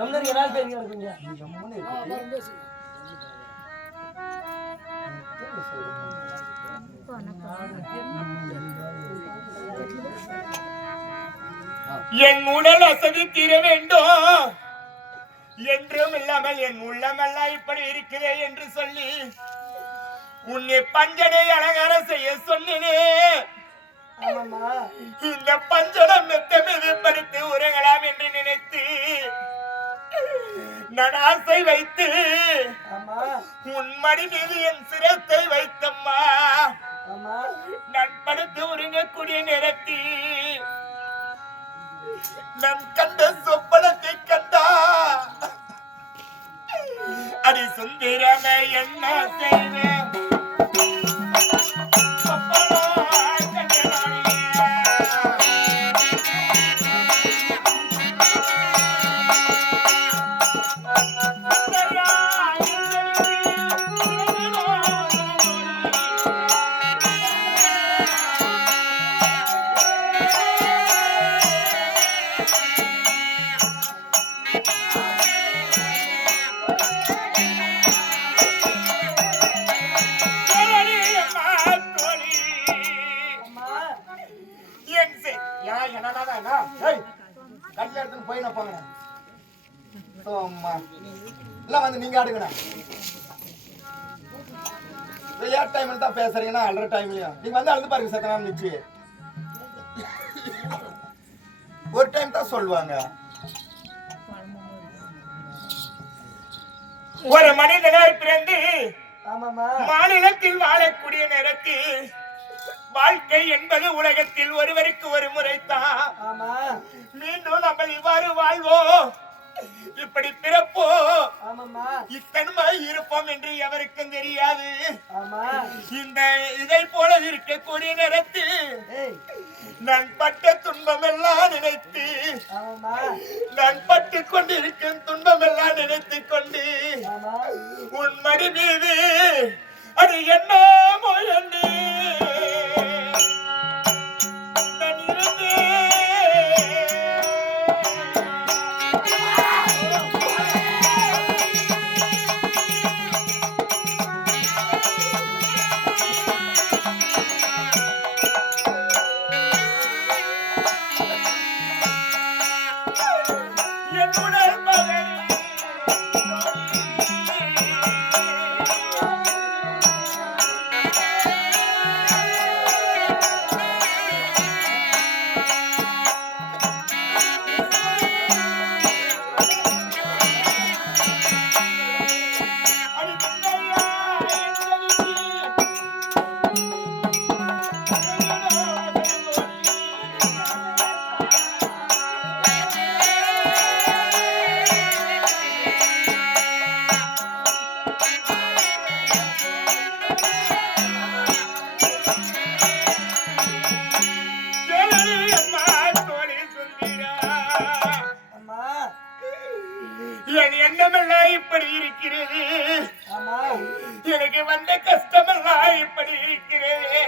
கம்னருக்கு என்னால பேர் கேளுங்க. என் உடல் அசதி தீர வேண்டும் என்றும் இல்லாமல் என் உள்ளமெல்லாம் இப்படி இருக்கிறே என்று சொல்லி உன்னை பஞ்சனை அலங்காரம் செய்ய சொன்னேனே. இந்த பஞ்சனம் மெத்த மீது படுத்து உறங்கலாம் என்று நினைத்து நான் ஆசை வைத்து உன் மடி மீது என் சிரத்தை வைத்தம்மா. நான் படுத்து உறங்கக்கூடிய நேரத்தில் நான் கண்ட சொப்பனத்தை கண்டா. அடி சுந்தரம என்ன செய்வேன் நீங்க ஆடுங்க. விளையாட்டு டைம்ல தான் பேசுறீங்கன்னா அல்ற டைம்லயும் நீங்க வந்து அழுது பாருங்க. சத்தனாம் நிச்சு ஒரு டைம் தான் சொல்லுவாங்க. ஒரு மனிதனாய் பிறந்து மாநிலத்தில் வாழக்கூடிய நேரத்தில் வாழ்க்கை என்பது உலகத்தில் ஒருவருக்கு ஒரு முறைதான். மீண்டும் நம்ம இவ்வாறு வாழ்வோம், இப்படி பிறப்போ இத்தன்மாய் இருப்போம் என்று எவருக்கும் தெரியாது. இந்த இதை போல இருக்கக்கூடிய நேரத்தில் நான் பட்ட துன்பம் எல்லாம் நினைத்து நான் பட்டு கொண்டிருக்கும் துன்பம் எல்லாம் நினைத்து கொண்டு உன் மடி மீது அது என்னமோ என்று என் எண்ணமெல்லாம் இப்படி இருக்கிறது. எனக்கு வந்த கஷ்டமெல்லாம் இப்படி இருக்கிறது.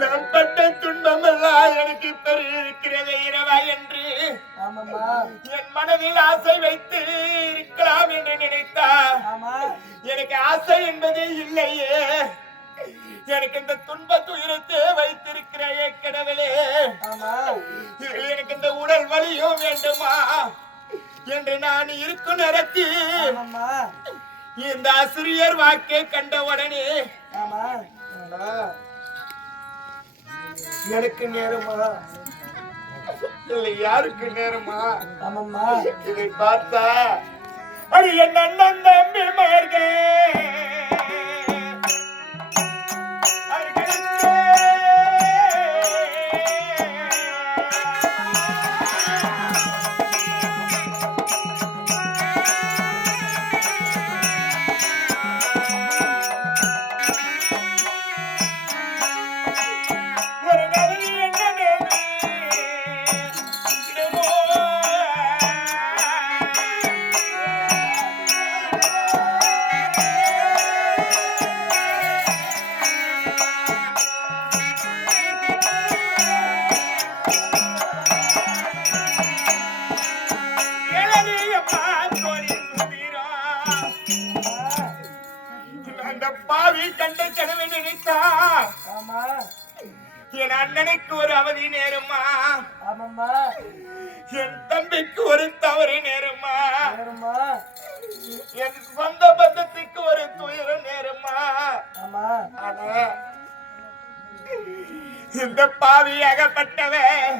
நான் பட்ட துன்பமெல்லாம் எனக்கு இப்படி இருக்கிறது இரவா என்று என் மனதில் ஆசை வைத்து இருக்கலாம் என்று நினைத்தா எனக்கு ஆசை என்பது இல்லையே. எனக்கு இந்த துன்ப துயரத்தை வைத்திருக்கிறேன் கடவுளே. எனக்கு இந்த உடல் வலியும் வேண்டுமா என்று நான் இருக்கும் நேரத்தில் இந்த ஆசிரியர் வாக்கை கண்ட உடனே எனக்கு நேரமா இல்லை யாருக்கு நேரமா இதை பார்த்தா அது என் அண்ணன் தம்பி மார்கள் கண்ட கனவை நினைத்தார் ஆமா என் அண்ணனுக்கு ஒரு அவதி நேருமா ஆமாம்மா என் தம்பிக்கு ஒரு தவறு நேருமா நேருமா என் சொந்த பந்தத்துக்கு ஒரு துயர நேருமா ஆமா ஆனா இந்த பாவியாகப்பட்டவன்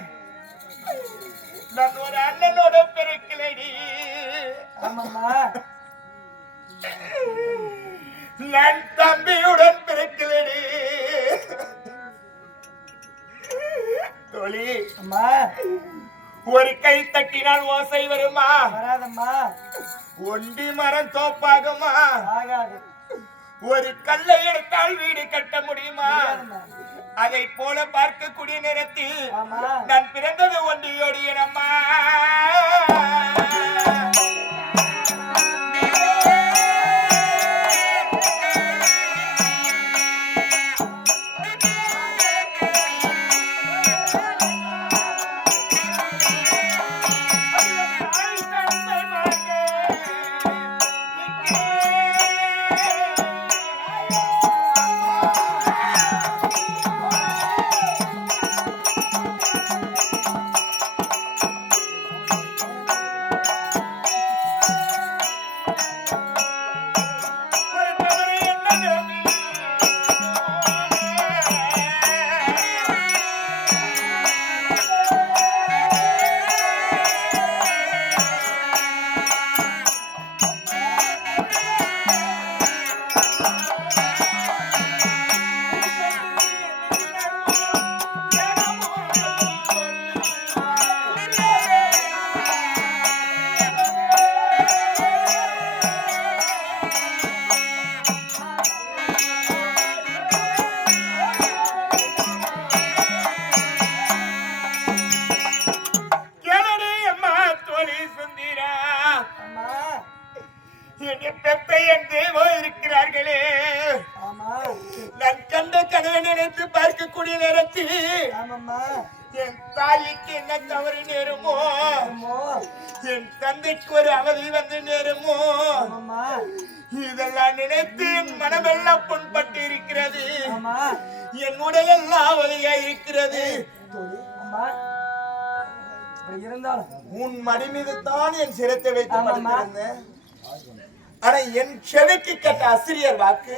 நான் ஒரு அண்ணனோட பிறக்கலடி ஆமாம்மா நான் தம்பியுடன் பிறக்கலடி தோழி அம்மா ஒரு கை தட்டினால் ஓசை வருமா வராதம்மா ஒண்டி மரம் தோப்பாகுமா ஆகாது ஒரு கல்லை எடுத்தால் வீடு கட்ட முடியுமா அதை போல பார்க்கக்கூடிய நேரத்தில் ஆமா நான் பிறந்தது ஒன்றியோடு எனம்மா இருக்கிறார்களே நான் கண்ட கனவை நினைத்து பார்க்கக்கூடிய நேரத்தில் என் தாய்க்கு என்ன தவறு நேருமோ என் தந்தைக்கு ஒரு அவதி வந்து நேருமோ இதெல்லாம் நினைத்து என் மனமெல்லாம் புண்பட்டு இருக்கிறது என் உடல் எல்லாம் அவதியா இருக்கிறது உன் மடி மீது தான் என் சிரத்தை வைத்து படுத்திருந்தேன் ஆனா என் செவிக்கு கேட்ட ஆசிரியர் வாக்கு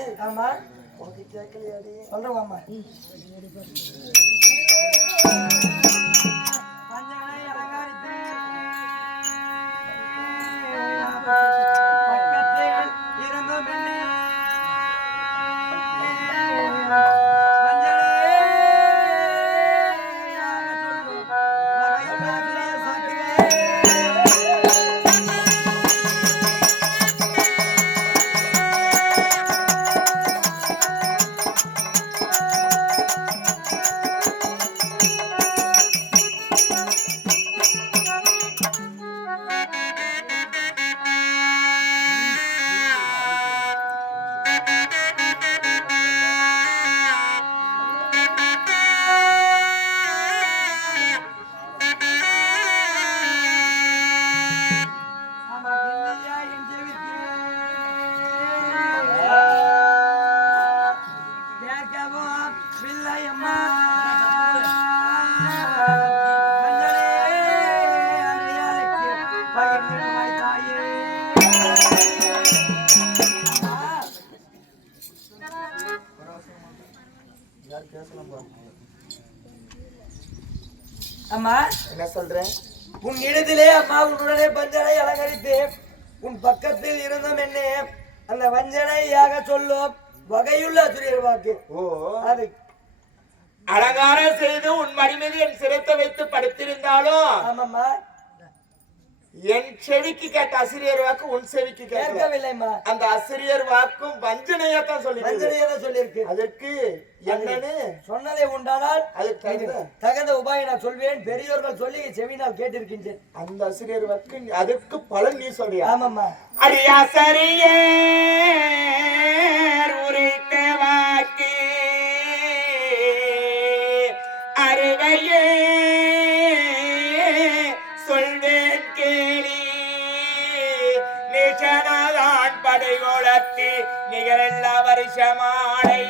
சொல்றேன் அம்மா என்ன சொல்றேன் உன் இடத்திலே அம்மா உன்னுடனே பஞ்சனை அலங்கரித்து உன் பக்கத்தில் இருந்தும் என்ன அந்த வஞ்சனையாக சொல்லும் வகையுள்ள ஆசிரியர் வாக்கு அது அலங்காரம் செய்து உன் மடிமீது என் சிரத்தை வைத்து படுத்திருந்தாலும் ஆமாம்மா என் செவிக்கு கேட்ட ஆசிரியர் வாக்கு உன் செவிக்கு கேட்கவில்லைம்மா அந்த ஆசிரியர் வாக்கும் வஞ்சனையாத்தான் சொல்லியிருக்கு அதற்கு என்னன்னு சொன்னதை உண்டானால் அதுக்கு தகுந்த உபாயம் நான் சொல்வேன் பெரியோர்கள் சொல்லி செவினால் கேட்டிருக்கின்றேன் அந்த ஆசிரியர் வாக்கு அதற்கு பலன் நீ சொல்றியா ஆமாம்மா அடியாசரியர் உரைத்த வாக்கு அருவையே சொல்வேன் கேளி நிஜனதான் படைகோளத்து நிகரெல்லாம் வருஷ மாலை